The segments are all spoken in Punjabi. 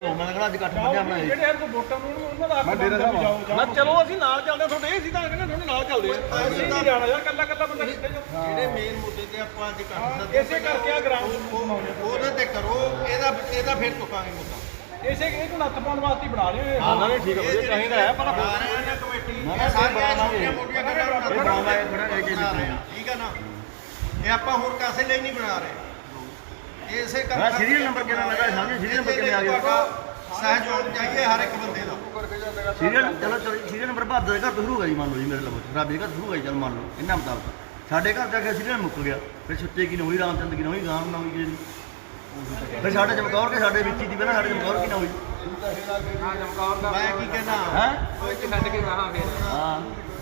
मैं अज कट्ठ बंधिया बनाई चलो ਅਸੀਂ ਨਾਲ ਚੱਲਦੇ ਤੁਹਾਡੇ ਇਹ ਸਿੱਧਾ ਕਹਿੰਦੇ ਤੁਹਾਡੇ ਨਾਲ ਚੱਲਦੇ ਅਸੀਂ ਨਹੀਂ ਜਾਣਾ ਯਾਰ ਕੱਲਾ ਕੱਲਾ ਬੰਦਾ ਕਿੱਥੇ ਜਾ ਜਿਹੜੇ ਮੇਨ ਮੁੱਦੇ ਤੇ ਆਪਾਂ ਅੱਜ ਕੱਠ ਇਸੇ ਕਰਕੇ ਆ ਗਰਾਊਂਡ ਉਹਦੇ ਤੇ ਕਰੋ ਇਹਦਾ ਫਿਰ ਚੁੱਕਾਂਗੇ ਮੁੱਦਾ ਇਸੇ ਇਹਨੂੰ ਨੱਥ ਪਾਉਣ ਵਾਸਤੇ ਬਣਾ ਰਹੇ ਹਾਂ ਨਾ ਠੀਕ ਹੈ ਵਧੀਆ ਚਾਹੀਦਾ ਹੈ ਪਰ ਕਮੇਟੀ ਇਹ ਸਾਰੀਆਂ ਛੋਟੀਆਂ ਮੋਟੀਆਂ ਗੱਲਾਂ ਠੀਕ ਹੈ ਨਾ ਇਹ ਆਪਾਂ ਹੋਰ ਕਾਸੇ ਲਈ ਨਹੀਂ ਬਣਾ ਰਹੇ ਇਸੇ ਕਰਕੇ ਸੀਰੀਅਲ ਨੰਬਰ ਕਿਹੜਾ ਲਗਾ ਸਾਹਮਣੇ ਸੀਰੀਅਲ ਨੰਬਰ ਕਿੰਨੇ ਆ ਗਿਆ ਸਹਿਯੋਗ ਚਾਹੀਏ ਹਰ ਇੱਕ ਬੰਦੇ ਦਾ ਸੀਰੀਅਲ ਚਲੋ ਸੀਰੀਅਲ ਨੰਬਰ ਬਹਾਦਰ ਦੇ ਘਰ ਤੋਂ ਸ਼ੁਰੂ ਹੋਇਆ ਜੀ ਮੰਨ ਲਓ ਜੀ ਮੇਰੇ ਲਵੋ ਰਾਬੇ ਘਰ ਸ਼ੁਰੂ ਹੋਇਆ ਚੱਲ ਮੰਨ ਲਓ ਇਹਨਾਂ ਮੁਤਾਬਕ ਸਾਡੇ ਘਰ ਜਾ ਕੇ ਸੀਰੀਅਲ ਮੁੱਕ ਗਿਆ ਫਿਰ ਸੁੱਚੇ ਕੀ ਨਾ ਹੋਈ ਰਾਮਚੰਦ ਕੀ ਨਾ ਹੋਈ ਗਾਮ ਨਾ ਹੋਈ ਜੀ ਫਿਰ ਸਾਡੇ ਚਮਕੌਰ ਕੇ ਸਾਡੇ ਵਿੱਚ ਹੀ ਦੀ ਪਹਿਲਾਂ ਸਾਡੇ ਚਮਕੌਰ ਕੀ ਨਾ ਹੋਈ ਮੈਂ ਕੀ ਕਹਿੰਦਾ ਹੈ ਕੋਈ ਛੱਡ ਕੇ ਰਹਾ ਫਿਰ ਹਾਂ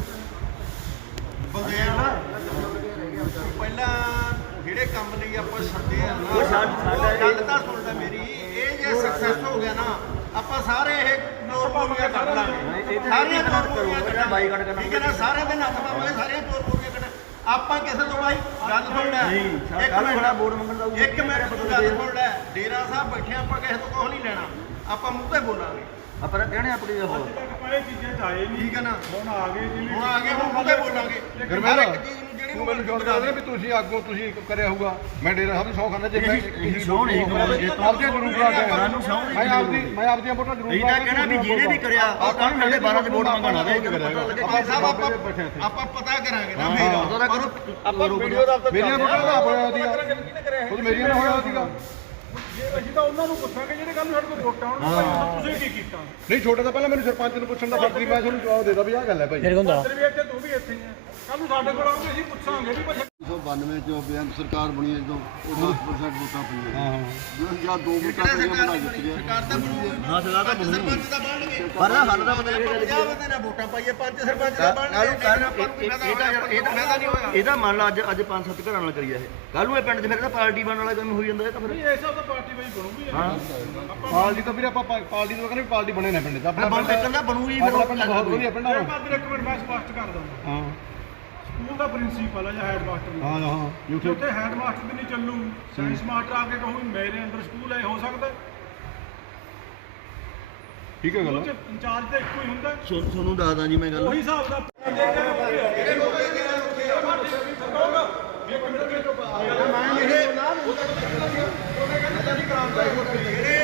ਪਹਿਲਾਂ ਜਿਹੜੇ ਕੰਮ ਲਈ ਆਪਾਂ ਸੱਦੇ ਆ ਨਾ ਗੱਲ ਤਾਂ ਸੁਣ ਲੈ ਮੇਰੀ ਇਹ ਜੇ ਸਕਸੈਸ ਹੋ ਗਿਆ ਨਾ ਆਪਾਂ ਸਾਰੇ ਇਹ ਨੋਰ ਪੂਰੀਆਂ ਕਰ ਲਾਂਗੇ ਸਾਰੀਆਂ ਨੋਰ ਪੂਰੀਆਂ ਕੱਢਾਂ ਬਾਈਕਾਟ ਕਰਨਾ ਠੀਕ ਹੈ ਨਾ ਸਾਰਿਆਂ ਦੇ ਨੱਥ ਪਾਵਾਂਗੇ ਸਾਰੀਆਂ ਨੋਰ ਪੂਰੀਆਂ ਕੱਢਾਂ ਆਪਾਂ ਕਿਸੇ ਤੋਂ ਬਾਈ ਗੱਲ ਸੁਣ ਲੈ ਇੱਕ ਮਿੰਟ ਬੋਰਡ ਮੰਗਣ ਦਾ ਇੱਕ ਮਿੰਟ ਗੱਲ ਸੁਣ ਲੈ ਡੇਰਾ ਸਾਹਿਬ ਬੈਠੇ ਆਪਾਂ ਕਿਸੇ ਤੋਂ ਕੁਝ ਨਹੀਂ ਲੈਣਾ ਆਪਾਂ ਮੂੰਹ ਤੇ ਬੋਲਾਂਗੇ ਆਪਾਂ ਕਹਿਣੇ ਆਪਣੀ ਉਹ ਇਹ ਚੀਜ਼ਾਂ ਚ ਆਏ ਨਹੀਂ ਠੀਕ ਹੈ ਨਾ ਹੁਣ ਆ ਗਏ ਜਿਵੇਂ ਹੁਣ ਆ ਗਏ ਹੁਣ ਮੂੰਹ ਤੇ ਬੋਲਾਂਗੇ ਫਿਰ ਮੈਂ ਤੂੰ ਮੈਨੂੰ ਕਿਉਂ ਦੱਸਦਾ ਵੀ ਤੁਸੀਂ ਅੱਗੋਂ ਤੁਸੀਂ ਕਰਿਆ ਹੋਊਗਾ ਮੈਂ ਡੇਰਾ ਸਾਹਿਬ ਦੀ ਸੌ ਖਾਂਦਾ ਜੇ ਮੈਂ ਸੌ ਨਹੀਂ ਆਪਦੀਆਂ ਜ਼ਰੂਰ ਕਰਾ ਕੇ ਸਾਨੂੰ ਸੌ ਨਹੀਂ ਮੈਂ ਆਪਦੀਆਂ ਵੋਟਾਂ ਜ਼ਰੂਰ ਇਹ ਤਾਂ ਕਹਿਣਾ ਵੀ ਜਿਹਨੇ ਵੀ ਕਰਿਆ ਉਹ ਕੱਲ ਸਾਡੇ 12 ਦੇ ਵੋਟ ਮੰਗਣਾ ਦੇ ਆਪਾਂ ਪਤਾ ਕਰਾਂਗੇ ਨਾ ਫਿਰ ਆਪਾਂ ਵੀਡੀਓ ਦਾ ਮੇਰੀਆਂ ਵੋਟਾਂ ਦਾ ਹੋਇਆ ਸੀਗਾ ਉਹ ਮੇਰੀਆਂ ਨਾਲ ਹੋਇਆ ਸੀਗਾ ਅਸੀਂ ਤਾਂ ਉਹਨਾਂ ਨੂੰ ਪੁੱਛਾਂਗੇ ਜਿਹੜੇ ਕੱਲ ਸਾਡੇ ਕੋਲ ਵੋਟਾਂ ਹੋਣ ਤੁਸੀਂ ਕੀ ਕੀਤਾ ਨਹੀਂ ਛੋਟਾ ਤਾਂ ਪਹਿਲਾਂ ਮੈਨੂੰ ਸਰਪੰਚ ਨੂੰ ਪੁੱਛਣ ਦਾ ਫਰਕ ਨਹੀਂ ਮੈਂ ਤੁਹਾਨੂੰ ਜਵਾਬ ਦੇਦਾ ਵੀ ਆਹ ਗੱਲ ਹੈ ਭਾਈ ਵੀ ਇੱਥੇ ਤੂੰ ਵੀ ਇੱਥੇ ਹੀ ਆ ਕੱਲ ਨੂੰ ਸਾਡੇ ਕੋਲ ਆਉਂਗੇ ਅਸੀਂ ਪੁੱਛਾਂਗੇ ਵੀ ਭਾਈ 1992 ਚ ਬੇਅੰਤ ਸਰਕਾਰ ਬਣੀ ਹੈ ਜਦੋਂ ਉਹ 10% ਵੋਟਾਂ ਪਈਆਂ ਹਾਂ ਜਦੋਂ ਜਾਂ ਦੋ ਵੋਟਾਂ ਪਈਆਂ ਬਣਾ ਦਿੱਤੀ ਗਈ ਸਰਕਾਰ ਤਾਂ ਬਣੂਗੀ ਹਾਂ ਸਰਕਾਰ ਤਾਂ ਸਰਪੰਚ ਦਾ ਬਣਨਗੇ ਪਰ ਹੱਲ ਦਾ ਮਤਲਬ ਇਹ ਹੈ ਬੰਦੇ ਨੇ ਵੋਟਾਂ ਪਾਈਏ ਪੰਜ ਸਰਪੰਚ ਦਾ ਬਣਨਗੇ ਇਹਦਾ ਮੰਨ ਲਾ ਅੱਜ 5-7 ਘਰਾਂ ਨਾਲ ਕਰੀਆ ਇਹ ਕੱਲ ਨੂੰ ਇਹ ਪਿੰਡ 'ਚ ਫਿਰ ਤਾਂ ਪਾਰਟੀ ਬਣਨ ਵਾਲਾ ਕੰਮ ਹੋਈ ਜਾਂਦਾ ਇਹ ਤਾਂ ਫਿਰ ਇਹ ਸਭ ਤਾਂ ਪਾਰਟੀ ਵਾਈ ਬਣੂਗੀ ਹਾਂ ਪਾਰਟੀ ਤਾਂ ਵੀਰੇ ਆਪਾਂ ਪਾਰਟੀ ਤੋਂ ਕਹਿੰਦੇ ਪਾਰਟੀ ਬਣੇ ਨਾ ਪਿੰਡ 'ਚ ਆਪਣਾ ਬਣ ਕਹਿੰਦਾ ਬਣੂਗੀ ਫਿਰ ਬਹੁਤ ਵਧੀਆ ਪਿੰਡਾਂ ਨੂੰ ਬਾਦਰ ਇੱਕ ਮਿੰਟ ਮੈਂ ਸਪਸ਼ਟ ਕਰ ਦਵਾਂ ਹਾਂ ਸਕੂਲ ਦਾ ਪ੍ਰਿੰਸੀਪਲ ਹੈ ਜਾਂ ਹੈਡ ਮਾਸਟਰ ਹਾਂ ਹਾਂ ਉੱਥੇ ਹੈਡ ਮਾਸਟਰ ਵੀ ਨਹੀਂ ਚੱਲੂ ਸਾਇੰਸ ਮਾਸਟਰ ਆ ਕੇ ਕਹੂ ਵੀ ਮੇਰੇ ਅੰਦਰ ਸਕੂਲ ਹੈ ਹੋ ਸਕਦਾ ਠੀਕ ਹੈ ਗੱਲ ਇੰਚਾਰਜ ਤਾਂ ਇੱਕੋ ਹੀ ਹੁੰਦਾ ਤੁਹਾਨੂੰ ਦੱਸਦਾ ਜੀ ਮੈਂ ਗੱਲ ਉਹੀ ਹਿਸਾਬ ਦਾ ਜਿਹੜੇ